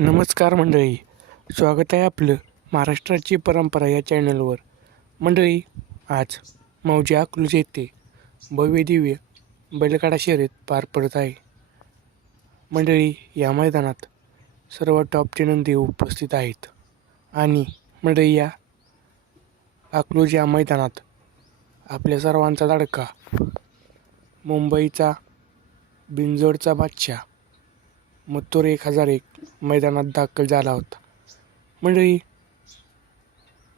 नमस्कार मंडळी. स्वागत आहे आपलं महाराष्ट्राची परंपरा या चॅनलवर. मंडळी आज मौजे अकलूज येथे भव्य दिव्य बैलगाडा शर्यत पार पडत आहे. मंडळी या मैदानात सर्व टॉपचे नंदी उपस्थित आहेत. आणि मंडळी या अकलूज या मैदानात आपल्या सर्वांचा धडका मुंबईचा बिंजोडचा बादशाह मत्तूर एक हजार एक मैदानात दाखल झाला होता. मंडळी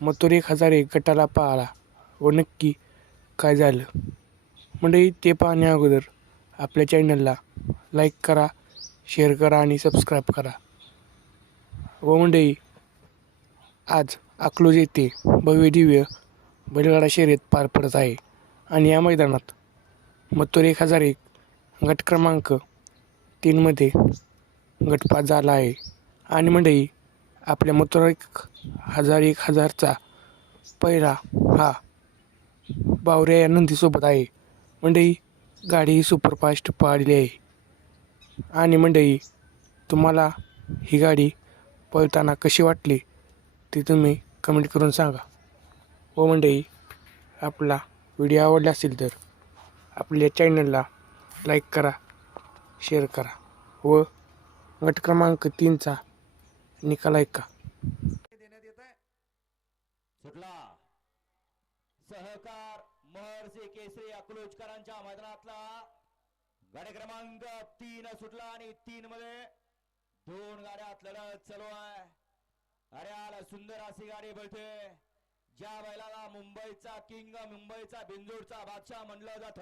मत्तूर एक हजार एक गटाला पाहिला व नक्की काय झालं? मंडळी ते पाहण्या अगोदर आपल्या चॅनलला लाईक करा शेअर करा आणि सबस्क्राईब करा. व मंडळी आज अकलूज येथे भव्य दिव्य बैलगाडा शर्यत पार पडत आहे आणि या मैदानात मत्तूर एक हजार एक गट क्रमांक तीनमध्ये गटपात झाला आहे. आणि मंडळी आपल्या मथुरा एक हजार एक हजारचा पहिला हा बावऱ्या या नंदीसोबत आहे. मंडळी गाडी ही सुपरफास्ट पाडली आहे. आणि मंडळी तुम्हाला ही गाडी पळताना कशी वाटली ती तुम्ही कमेंट करून सांगा. व मंडळी आपला व्हिडिओ आवडला असेल तर आपल्या चॅनलला लाईक करा शेअर करा व गट क्रमांक तीनचा निकाल ऐका देण्यात येत आहे सुटला. सहकार महर्षी केसरी अकलोजकरांच्या मैदानातला गाडी क्रमांक तीन सुटला आणि तीन मध्ये दोन गाड्यात लढत चालू आहे. अरे आला सुंदर अशी गाडी पळते ज्या बैलाला मुंबईचा किंग मुंबईचा बिंजोडचा बादशाह म्हणलं जात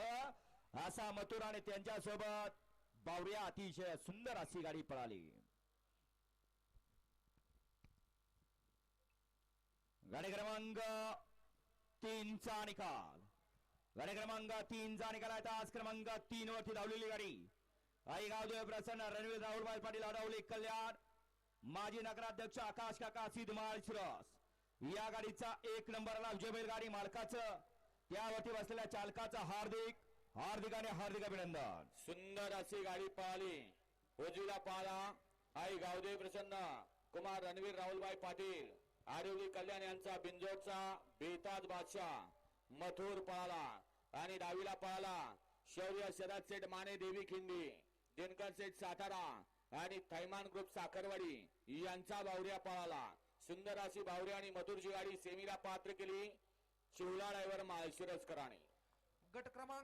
असा मथुर आणि त्यांच्यासोबत बावऱ्या अतिशय सुंदर अशी गाडी पळाली. गाडी क्रमांक तीनचा निकाल. गाडी क्रमांक तीनचा निकाल आहे. आज क्रमांक तीन वरती धावलेली गाडी. आई गावदेव प्रसन्न रणवीर राहुलभाई पाटील अडवली कल्याण माजी नगराध्यक्ष आकाश काका सिद्धमाळ शिरस. या गाडीचा एक नंबरला विजय बैल गाडी मालकाचं त्यावरती बसलेल्या चालकाचं हार्दिक हार्दिक आणि हार्दिक अभिनंदन. सुंदर अशी गाडी पळाली उजवीला पाहला. आई गावदेव प्रसन्न. कुमार रणवीर राहुलभाई पाटील. आडिवली कल्याण यांचा बिंजोडचा बेताज बादशाह. मथुर पळाला आणि डावीला पळाला शौर्य शरद सेठ माने देवी खिंडी. दिनकर सेठ सातारा. आणि थैमान ग्रुप साखरवाडी यांचा बावऱ्या पळाला सुंदर अशी बावऱ्या आणि मथुरची गाडी सेमीला पात्र केली. शिवला ड्रायव्हर माळशिरसकरांनी गट क्रमांक